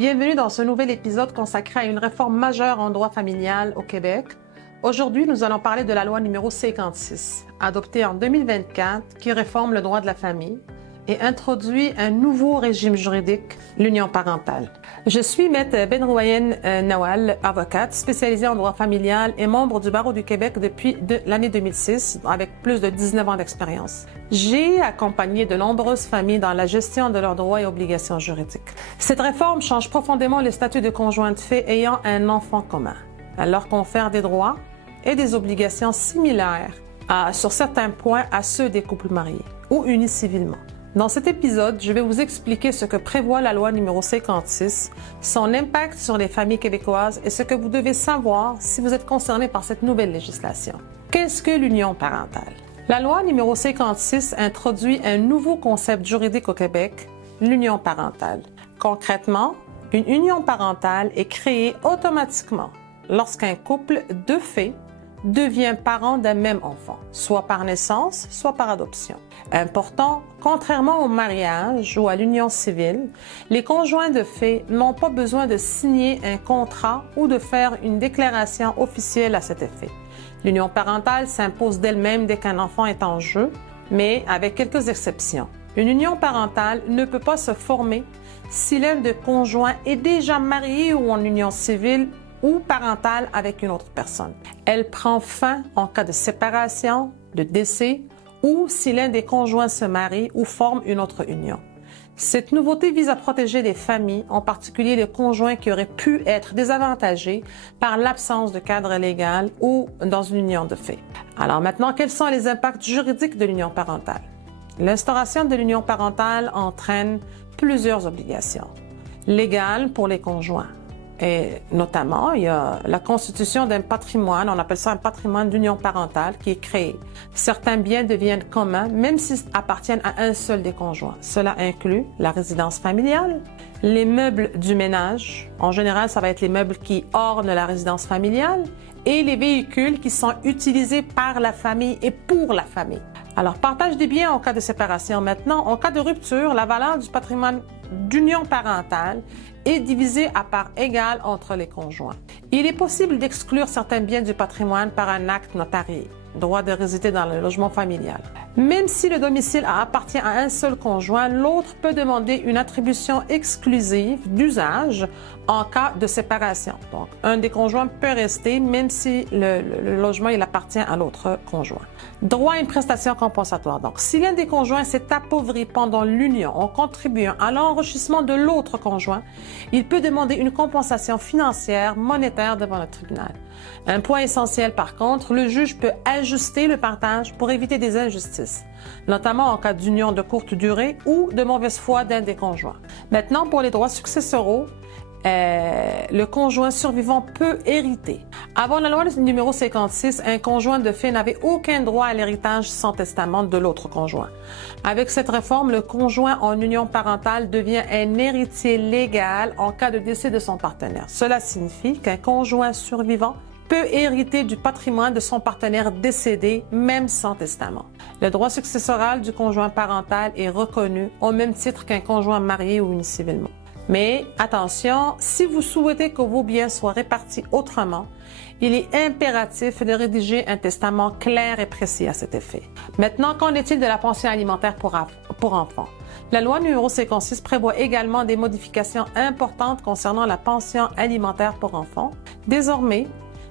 Bienvenue dans ce nouvel épisode consacré à une réforme majeure en droit familial au Québec. Aujourd'hui, nous allons parler de la loi numéro 56, adoptée en 2024, qui réforme le droit de la famille et introduit un nouveau régime juridique, l'union parentale. Je suis Maître Benrouayen Nawal, avocate spécialisée en droit familial et membre du barreau du Québec depuis l'année 2006, avec plus de 19 ans d'expérience. J'ai accompagné de nombreuses familles dans la gestion de leurs droits et obligations juridiques. Cette réforme change profondément le statut de conjoint de fait ayant un enfant commun. Elle leur confère des droits et des obligations similaires sur certains points à ceux des couples mariés ou unis civilement. Dans cet épisode, je vais vous expliquer ce que prévoit la loi numéro 56, son impact sur les familles québécoises et ce que vous devez savoir si vous êtes concerné par cette nouvelle législation. Qu'est-ce que l'union parentale? La loi numéro 56 introduit un nouveau concept juridique au Québec, l'union parentale. Concrètement, une union parentale est créée automatiquement lorsqu'un couple de fait devient parent d'un même enfant, soit par naissance, soit par adoption. Important, contrairement au mariage ou à l'union civile, les conjoints de fait n'ont pas besoin de signer un contrat ou de faire une déclaration officielle à cet effet. L'union parentale s'impose d'elle-même dès qu'un enfant est en jeu, mais avec quelques exceptions. Une union parentale ne peut pas se former si l'un des conjoints est déjà marié ou en union civile ou parentale avec une autre personne. Elle prend fin en cas de séparation, de décès ou si l'un des conjoints se marie ou forme une autre union. Cette nouveauté vise à protéger les familles, en particulier les conjoints qui auraient pu être désavantagés par l'absence de cadre légal ou dans une union de fait. Alors maintenant, quels sont les impacts juridiques de l'union parentale? L'instauration de l'union parentale entraîne plusieurs obligations légales pour les conjoints. Et notamment, il y a la constitution d'un patrimoine, on appelle ça un patrimoine d'union parentale qui est créé. Certains biens deviennent communs, même s'ils appartiennent à un seul des conjoints. Cela inclut la résidence familiale, les meubles du ménage, en général, ça va être les meubles qui ornent la résidence familiale, et les véhicules qui sont utilisés par la famille et pour la famille. Alors, partage des biens en cas de séparation. Maintenant, en cas de rupture, la valeur du patrimoine d'union parentale est divisée à part égale entre les conjoints. Il est possible d'exclure certains biens du patrimoine par un acte notarié, droit de résider dans le logement familial. Même si le domicile appartient à un seul conjoint, l'autre peut demander une attribution exclusive d'usage en cas de séparation. Donc, un des conjoints peut rester même si le logement il appartient à l'autre conjoint. Droit à une prestation compensatoire. Donc, si l'un des conjoints s'est appauvri pendant l'union en contribuant à l'enrichissement de l'autre conjoint, il peut demander une compensation financière, monétaire devant le tribunal. Un point essentiel par contre, le juge peut ajuster le partage pour éviter des injustices, notamment en cas d'union de courte durée ou de mauvaise foi d'un des conjoints. Maintenant, pour les droits successoraux, le conjoint survivant peut hériter. Avant la loi numéro 56, un conjoint de fait n'avait aucun droit à l'héritage sans testament de l'autre conjoint. Avec cette réforme, le conjoint en union parentale devient un héritier légal en cas de décès de son partenaire. Cela signifie qu'un conjoint survivant peut hériter du patrimoine de son partenaire décédé, même sans testament. Le droit successoral du conjoint parental est reconnu au même titre qu'un conjoint marié ou uni civilement. Mais attention, si vous souhaitez que vos biens soient répartis autrement, il est impératif de rédiger un testament clair et précis à cet effet. Maintenant, qu'en est-il de la pension alimentaire pour enfants? La loi numéro 56 prévoit également des modifications importantes concernant la pension alimentaire pour enfants. Désormais,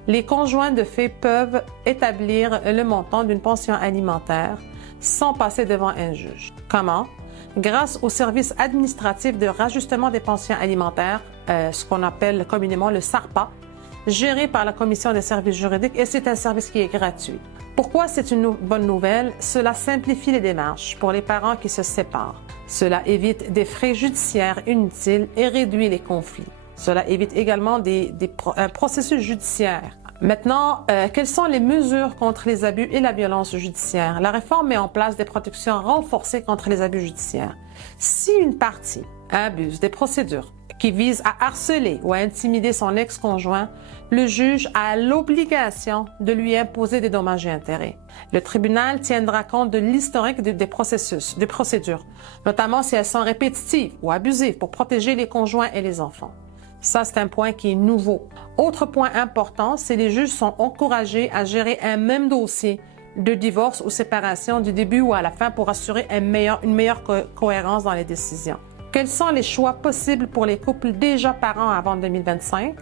les conjoints de fait peuvent établir le montant d'une pension alimentaire sans passer devant un juge. Comment? Grâce au service administratif de rajustement des pensions alimentaires, ce qu'on appelle communément le SARPA, géré par la Commission des services juridiques, et c'est un service qui est gratuit. Pourquoi c'est une bonne nouvelle? Cela simplifie les démarches pour les parents qui se séparent. Cela évite des frais judiciaires inutiles et réduit les conflits. Cela évite également un processus judiciaire. Maintenant, quelles sont les mesures contre les abus et la violence judiciaire? La réforme met en place des protections renforcées contre les abus judiciaires. Si une partie abuse des procédures qui vise à harceler ou à intimider son ex-conjoint, le juge a l'obligation de lui imposer des dommages et intérêts. Le tribunal tiendra compte de l'historique des procédures, notamment si elles sont répétitives ou abusives pour protéger les conjoints et les enfants. Ça, c'est un point qui est nouveau. Autre point important, c'est que les juges sont encouragés à gérer un même dossier de divorce ou séparation du début ou à la fin pour assurer une meilleure cohérence dans les décisions. Quels sont les choix possibles pour les couples déjà parents avant 2025?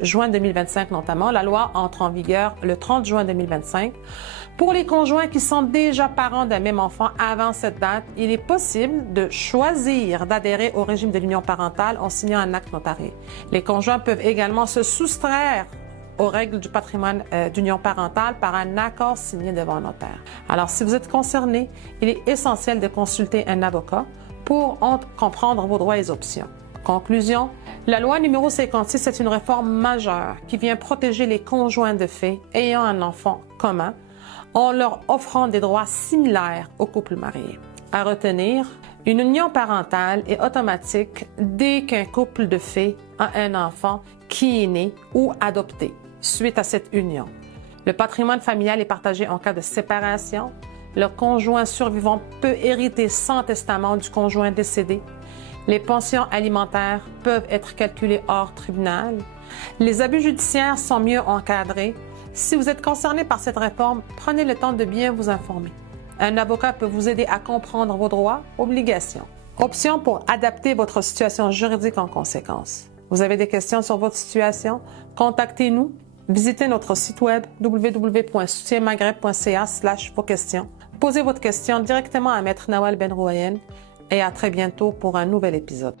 Juin 2025 notamment. La loi entre en vigueur le 30 juin 2025. Pour les conjoints qui sont déjà parents d'un même enfant avant cette date, il est possible de choisir d'adhérer au régime de l'union parentale en signant un acte notarié. Les conjoints peuvent également se soustraire aux règles du patrimoine d'union parentale par un accord signé devant un notaire. Alors, si vous êtes concerné, il est essentiel de consulter un avocat pour comprendre vos droits et options. Conclusion, la loi numéro 56 est une réforme majeure qui vient protéger les conjoints de fait ayant un enfant commun en leur offrant des droits similaires aux couples mariés. À retenir, une union parentale est automatique dès qu'un couple de fait a un enfant qui est né ou adopté suite à cette union. Le patrimoine familial est partagé en cas de séparation. Le conjoint survivant peut hériter sans testament du conjoint décédé. Les pensions alimentaires peuvent être calculées hors tribunal. Les abus judiciaires sont mieux encadrés. Si vous êtes concerné par cette réforme, prenez le temps de bien vous informer. Un avocat peut vous aider à comprendre vos droits, obligations. Options pour adapter votre situation juridique en conséquence. Vous avez des questions sur votre situation? Contactez-nous. Visitez notre site web www.soutienmaghreb.ca/vos questions. Posez votre question directement à Maître Nawal Benrouayen et à très bientôt pour un nouvel épisode.